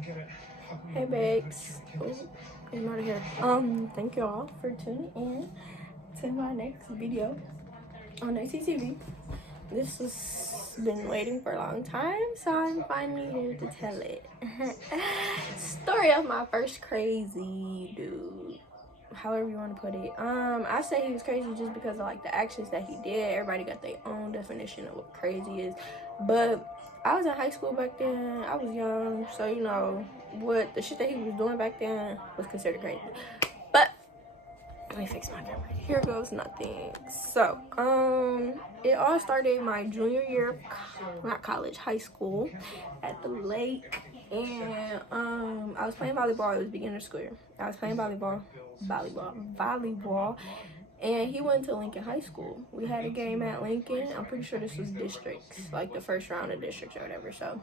Hey babes. Oh, I'm out of here. Thank you all for tuning in to my next video on ACTV. This has been waiting for a long time, so I'm finally here to tell it. Story of my first crazy dude. However you want to put it. I say he was crazy just because of like the actions that he did. Everybody got their own definition of what crazy is. But I was in high school back then. I was young, so you know what the shit that he was doing back then was considered crazy. But let me fix my camera. Here goes nothing. So, it all started my junior year, not college, high school, at the lake. And I was playing volleyball. It was beginner school year. I was playing volleyball, and he went to Lincoln High School. We had a game at Lincoln. I'm pretty sure this was districts, like the first round of districts or whatever. So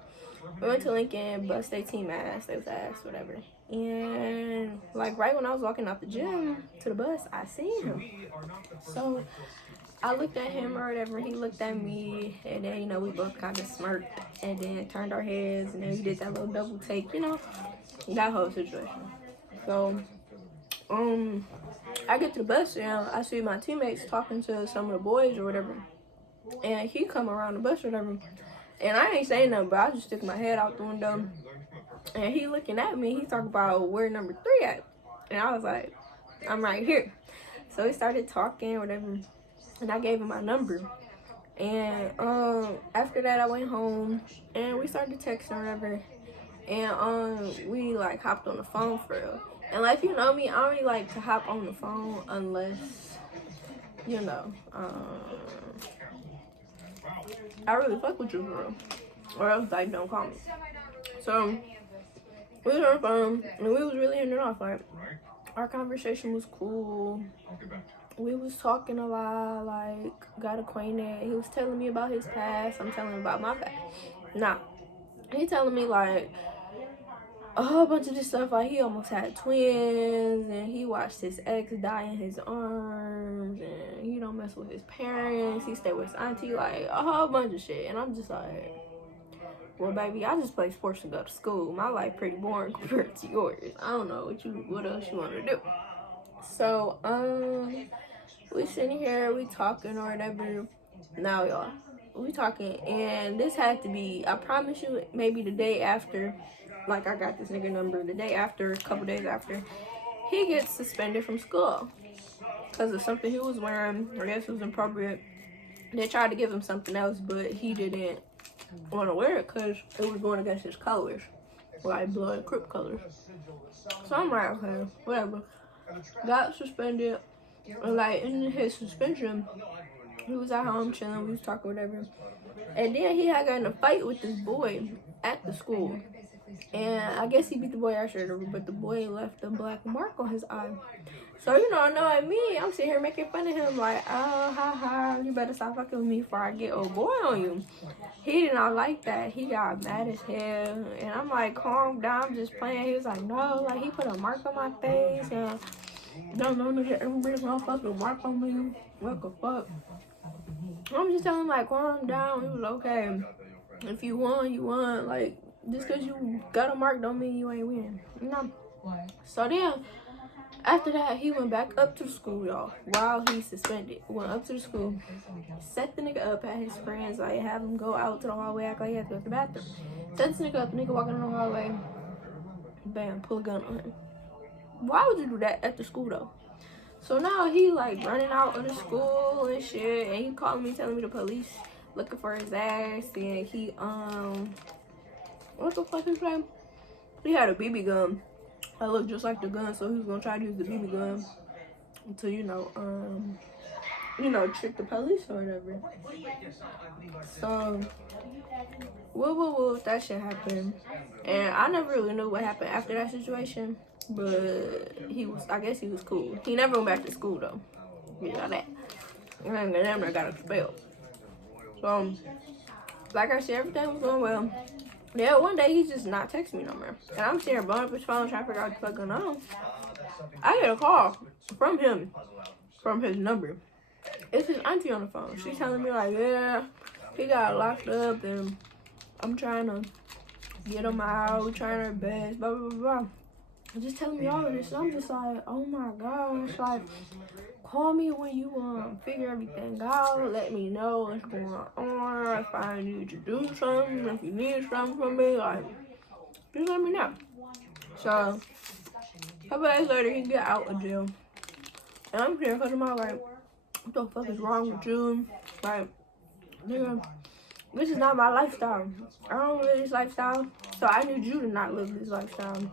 we went to Lincoln, bust their team ass, they was ass, whatever. And like right when I was walking out the gym to the bus, I seen him. So I looked at him or whatever, he looked at me, and then, you know, we both kind of smirked and then turned our heads, and then we did that little double take, you know, that whole situation. So, I get to the bus and I see my teammates talking to some of the boys or whatever, and he come around the bus or whatever, and I ain't saying nothing, but I just stick my head out the window, and he looking at me, he talking about where number 3 at, and I was like, I'm right here. So we started talking, whatever, and I gave him my number. And after that, I went home and we started texting or whatever. And we like hopped on the phone for real. And like, you know me, I don't really like to hop on the phone unless, you know, I really fuck with you for real, or else like don't call me. So we was on the phone and we was really hitting it off. Like, our conversation was cool. We was talking a lot, like, got acquainted. He was telling me about his past. I'm telling him about my past. Now, he telling me, like, a whole bunch of this stuff. Like, he almost had twins, and he watched his ex die in his arms, and he don't mess with his parents. He stay with his auntie, like, a whole bunch of shit. And I'm just like, well, baby, I just play sports and go to school. My life pretty boring compared to yours. I don't know what else you want to do. So, we sitting here, we talking or whatever. Now, y'all, we talking, and this had to be, I promise you, maybe the day after, like, I got this nigga number, the day after, a couple days after, he gets suspended from school because of something he was wearing. I guess it was inappropriate. They tried to give him something else, but he didn't want to wear it because it was going against his colors, like blood crip colors. So I'm like, okay, whatever. Got suspended. Like, in his suspension, he was at home chilling, we was talking, whatever. And then he had gotten in a fight with this boy at the school. And I guess he beat the boy after, but the boy left a black mark on his eye. So, you know, knowing me, I'm sitting here making fun of him, like, oh, ha, you better stop fucking with me before I get old boy on you. He did not like that. He got mad as hell. And I'm like, calm down, I'm just playing. He was like, no, like, he put a mark on my face, and no, nigga, everybody's gonna fucking mark on me. What the fuck? I'm just telling him, like, calm down. He was okay. If you won, you won. Like, just because you got a mark don't mean you ain't win. You know? So then, after that, he went back up to the school, y'all, while he's suspended. Went up to the school, set the nigga up at his friends, like, have him go out to the hallway, act like he had to go to the bathroom. Set this nigga up, the nigga walking in the hallway, bam, pull a gun on him. Why would you do that at the school, though? So now he, like, running out of the school and shit, and he calling me, telling me the police looking for his ass, and he, what the fuck is that? He had a BB gun. I looked just like the gun, so he was gonna try to use the BB gun to, you know, trick the police or whatever. So, that shit happened. And I never really knew what happened after that situation, but I guess he was cool. He never went back to school, though. You know that. And then I got expelled. So, like I said, everything was going well. Yeah, one day he's just not texting me no more. And I'm sitting here blowing up his phone trying to figure out what the fuck going on. I get a call from him, from his number. It's his auntie on the phone. She's telling me, like, yeah, he got locked up and I'm trying to get them out, we trying our best, blah, blah, blah, blah. Just telling me all of this, and I'm just like, oh my gosh, like, call me when you figure everything out, let me know what's going on, if I need to do something, if you need something from me, like, just let me know. So, a couple days later, he get out of jail, and I'm here because I'm like, what the fuck is wrong with you? Like, nigga, this is not my lifestyle. I don't live this lifestyle, so I need you to not live this lifestyle.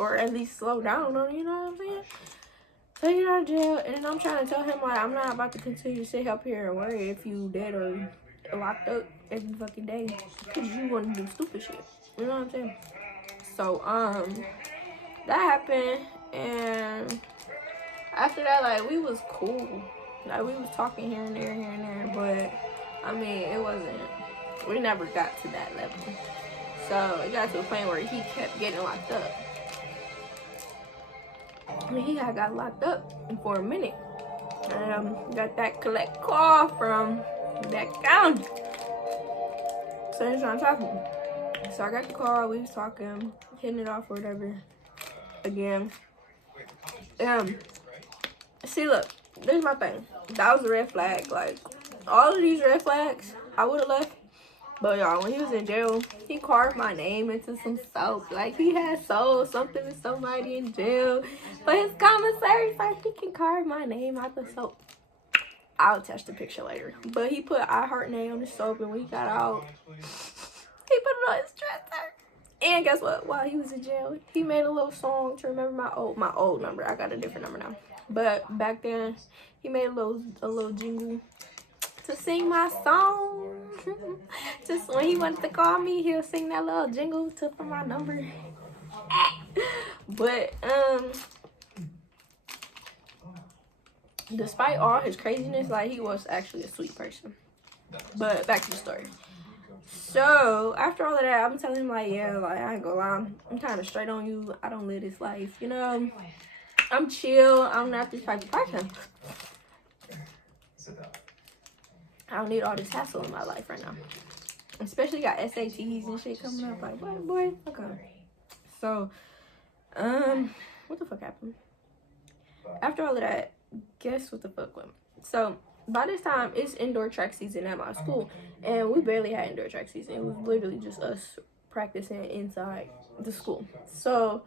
Or at least slow down on it, you know what I'm saying? So you're out of jail, and I'm trying to tell him, like, I'm not about to continue to sit up here and worry if you dead or locked up every fucking day. Because you want to do stupid shit. You know what I'm saying? So, that happened, and after that, like, we was cool. Like, we was talking here and there, but, I mean, it wasn't, we never got to that level. So, it got to a point where he kept getting locked up. He had got locked up for a minute. Got that collect call from that county. So he's trying to talk to me. So I got the call, we was talking, hitting it off or whatever. Again. See, look, this is my thing. That was a red flag. Like, all of these red flags, I would have left. But y'all, when he was in jail, he carved my name into some soap. Like, he had sold something to somebody in jail. But his commissary said he can carve my name out the soap. I'll attach the picture later. But he put I Heart Name on the soap, and when he got out, he put it on his dresser. And guess what? While he was in jail, he made a little song to remember my old number. I got a different number now. But back then, he made a little jingle to sing my song. Just when he wanted to call me, he'll sing that little jingle for my number. But despite all his craziness, like, he was actually a sweet person. But back to the story. So after all of that, I'm telling him, like, yeah, like, I ain't gonna lie, I'm kind of straight on you. I don't live this life, you know. I'm chill. I'm not this type of person. I don't need all this hassle in my life right now. Especially got SATs and shit coming up. Like, boy, okay. So, what the fuck happened? After all of that, guess what the fuck went? So, by this time, it's indoor track season at my school. And we barely had indoor track season. It was literally just us practicing inside the school. So,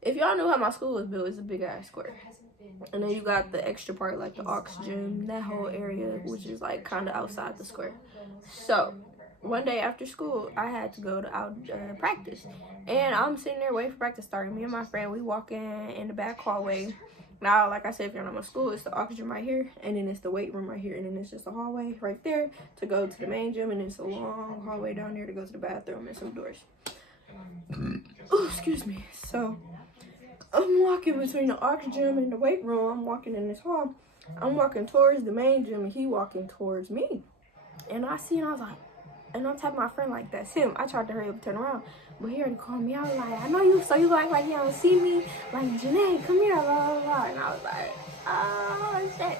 if y'all knew how my school was built, it's a big ass square. And then you got the extra part, like the aux gym, that whole area, which is like kind of outside the square. So one day after school, I had to go to practice, and I'm sitting there waiting for practice starting. Me and my friend, we walk in the back hallway. Now, like I said, if you're not in my school, it's the aux gym right here, and then it's the weight room right here, and then it's just a hallway right there to go to the main gym, and it's a long hallway down there to go to the bathroom and some doors. Oh, excuse me. So I'm walking between the aux gym and the weight room. I'm walking in this hall. I'm walking towards the main gym, and he walking towards me. And I see, and I was like, and I'm tapping my friend like, that's him. I tried to hurry up and turn around, but he already called me out. Like, I know you, so you act like you don't see me. Like, Janae, come here, blah, blah, blah. And I was like, oh, shit.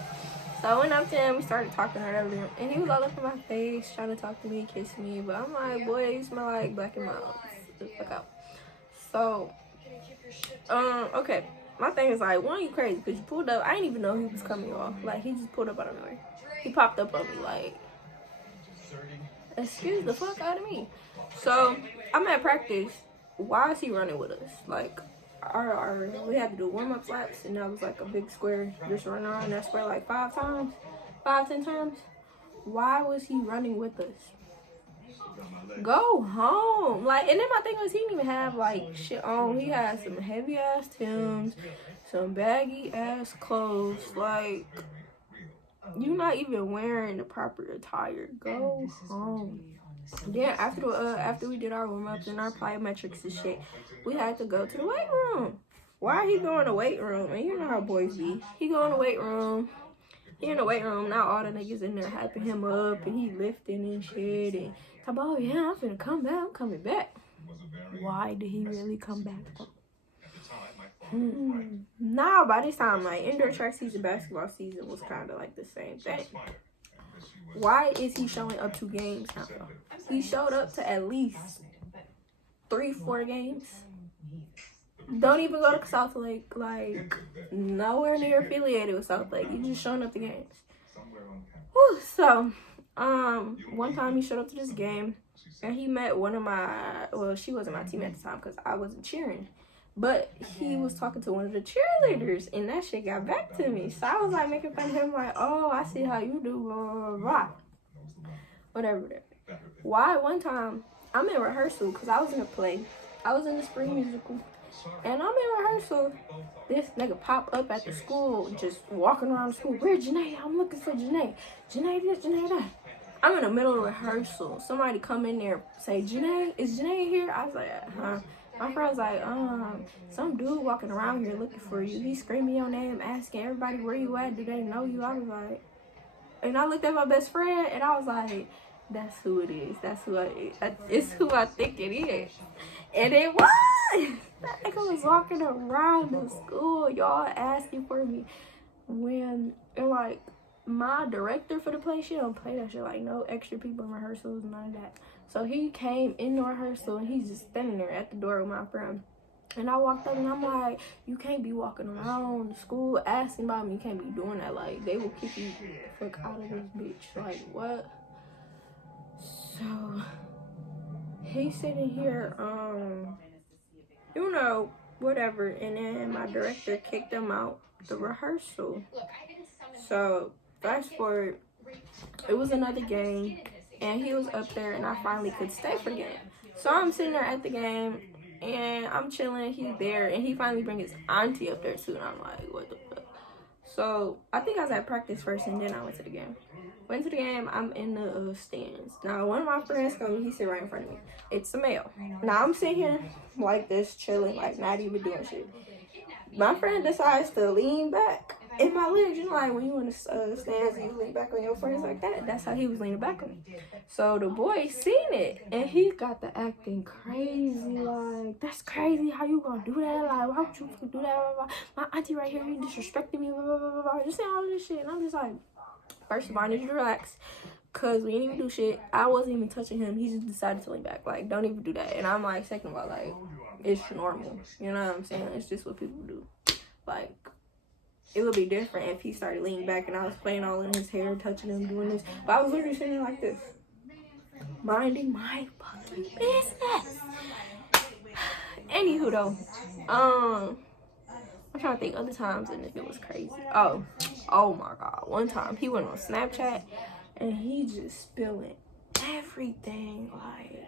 So I went up to him, we started talking or whatever, and he was all up in my face, trying to talk to me, kiss me. But I'm like, boy, you smell like black and mild. Fuck out. So, okay, my thing is like, one, you crazy because you pulled up. I didn't even know he was coming off. Like, he just pulled up out of nowhere. He popped up on me like, excuse the fuck out of me. So I'm at practice. Why is he running with us? Like, we had to do warm-up laps, and that was like a big square, just run around that square like 10 times. Why was he running with us? Go home. Like, and then my thing was, he didn't even have like shit on. He had some heavy ass Timbs, some baggy ass clothes. Like, you're not even wearing the proper attire. Go home. Then after we did our warm-ups and our plyometrics and shit, we had to go to the weight room. Why he going to the weight room? And you know how boys be. He go in the weight room. He in the weight room. Now all the niggas in there hyping him up, and he lifting and shit. And talk about, oh yeah, I'm finna come back. I'm coming back. Why did he really come back though? Now by this time, like, indoor track season, basketball season was kind of like the same thing. Why is he showing up to games now? He showed up to at least 3-4 games. Don't even go to South Lake, like nowhere near affiliated with South Lake. You just showing up to games. Whew, so, one time he showed up to this game and he met one of my, well, she wasn't my team at the time because I wasn't cheering. But he was talking to one of the cheerleaders and that shit got back to me. So I was like making fun of him, like, oh, I see how you do, blah, blah, blah, blah. Whatever. Why one time I'm in rehearsal because I was in a play. I was in the spring musical. And I'm in rehearsal. This nigga pop up at the school, just walking around the school. Where's Janae? I'm looking for Janae. Janae this, Janae that. I'm in the middle of rehearsal. Somebody come in there, say, Janae, is Janae here? I was like, huh? My friend was like, some dude walking around here looking for you. He's screaming your name, asking everybody where you at. Do they know you? I was like, and I looked at my best friend and I was like, that's who it is. That's who it's who I think it is. And it was. That nigga was walking around the school, y'all, asking for me. When, and like, my director for the play, she don't play that shit. Like, no extra people in rehearsals, none of that. So he came in the rehearsal and he's just standing there at the door with my friend. And I walked up and I'm like, you can't be walking around the school asking about me. You can't be doing that. Like, they will kick you the fuck out of this bitch. Like, what? So, he's sitting here, you know, whatever. And then my director kicked him out the rehearsal. So, fast forward, it was another game. And he was up there and I finally could stay for the game. So I'm sitting there at the game and I'm chilling. He's there and he finally brings his auntie up there too. And I'm like, what the fuck? So I think I was at practice first and then I went to the game. Went to the game, I'm in the stands. Now one of my friends comes, he sit right in front of me. It's a male. Now I'm sitting here like this, chilling, like not even doing shit. My friend decides to lean back. In my legs, you know, like when you in the stands and you lean back on your friends like that, that's how he was leaning back on me. So the boy seen it and he got the acting crazy, like, that's crazy, how you gonna do that? Like, why would you do that? My auntie right here, you disrespecting me, blah, blah, blah, blah. Just saying all this shit. And I'm just like, first of all, I need you to relax. Cause we didn't even do shit. I wasn't even touching him. He just decided to lean back. Like, don't even do that. And I'm like, second of all, like, it's normal. You know what I'm saying? It's just what people do. Like, it would be different if he started leaning back and I was playing all in his hair, touching him, doing this. But I was literally sitting there like this, minding my fucking business. Anywho, though, I'm trying to think other times and it was crazy. Oh my God. One time he went on Snapchat and he just spilling everything, like,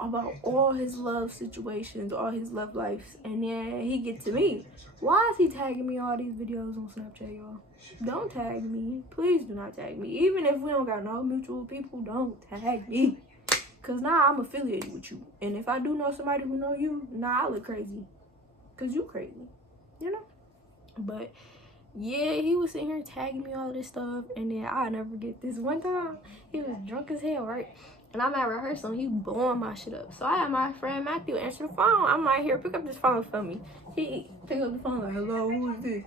about all his love situations, all his love lives, and then he get to me. Why is he tagging me all these videos on Snapchat, y'all? Don't tag me. Please do not tag me. Even if we don't got no mutual people, don't tag me. Cause now I'm affiliated with you. And if I do know somebody who know you, I look crazy. Cause you crazy. You know? But yeah, he was sitting here tagging me all this stuff, and then I never get this. One time, he was drunk as hell, right? And I'm at rehearsal and he blowing my shit up. So I had my friend Matthew answer the phone. I'm like, here, pick up this phone for me. He picked up the phone like, hello, who is this?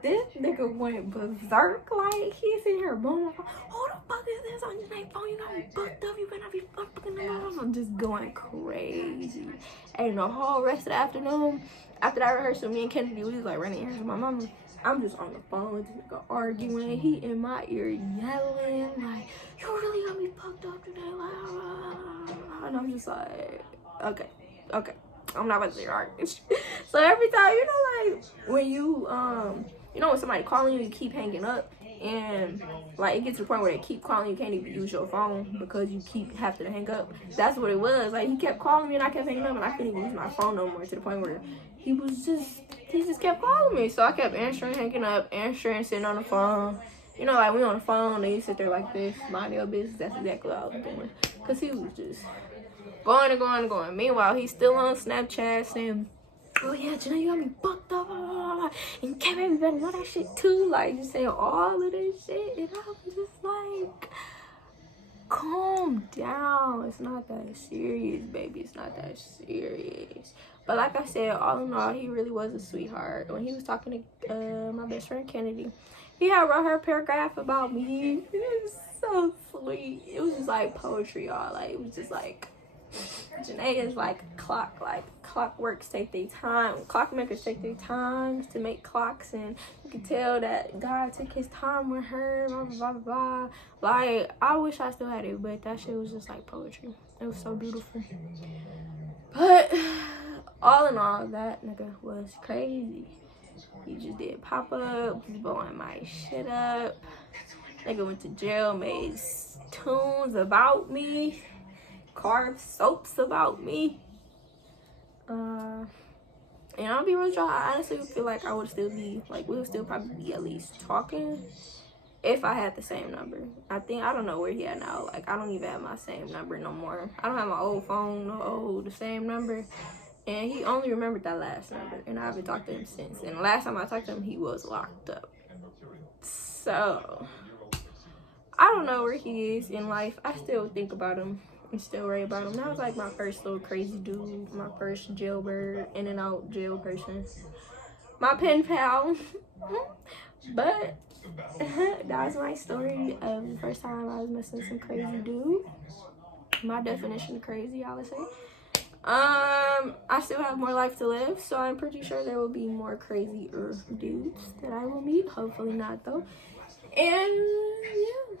This nigga went berserk. Like, he's sitting here blowing my phone. Who the fuck is this on your phone? You got me booked up. You better not be fucking. I'm just going crazy. And the whole rest of the afternoon, after that rehearsal, me and Kennedy, we was like running errands with my mama. I'm just on the phone with this nigga arguing. He in my ear yelling like, you really got me fucked up today, like, and I'm just like, okay, I'm not about to argue. So every time, you know, like when you know, when somebody calling you, you keep hanging up, and like it gets to the point where they keep calling you, can't even use your phone because you keep having to hang up. That's what it was. Like, he kept calling me and I kept hanging up and I couldn't even use my phone no more, to the point where he just kept calling me. So I kept answering, hanging up, answering, sitting on the phone. You know, like, we on the phone and you sit there like this, mind your business. That's exactly what I was doing. Because he was just going and going and going. Meanwhile, he's still on Snapchat saying, oh yeah, Janelle, you got me fucked up, blah, blah, blah. And Kevin better know that shit too. Like, just saying all of this shit. And I was just like, calm down. It's not that serious, baby. It's not that serious. But like I said, all in all, he really was a sweetheart. When he was talking to my best friend Kennedy, he had wrote her a paragraph about me. It was so sweet. It was just like poetry, y'all. Like, it was just like, Janae is like a clock. Like clockworks take their time. Clockmakers take their times to make clocks, and you can tell that God took his time with her. Blah blah blah blah. Like I wish I still had it, but that shit was just like poetry. It was so beautiful. But all in all, that nigga was crazy. He just did pop up, was blowing my shit up. Nigga went to jail, made tunes about me, carved soaps about me. And I'll be real with y'all, I honestly feel like I would still be, like, we would still probably be at least talking if I had the same number. I don't know where he at now. Like, I don't even have my same number no more. I don't have my old phone, the same number. And he only remembered that last number, and I haven't talked to him since. And the last time I talked to him, he was locked up. So I don't know where he is in life. I still think about him and still write about him. That was like my first little crazy dude, my first jailbird, in and out jail person, my pen pal. But that was my story of the first time I was messing with some crazy dude. My definition of crazy, I would say. I still have more life to live, so I'm pretty sure there will be more crazier dudes that I will meet. Hopefully not, though. And yeah,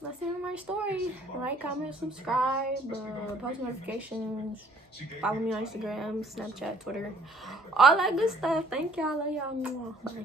that's the end of my story. Like, comment, subscribe, post notifications, follow me on Instagram, Snapchat, Twitter, all that good stuff. Thank y'all. Love y'all. Bye.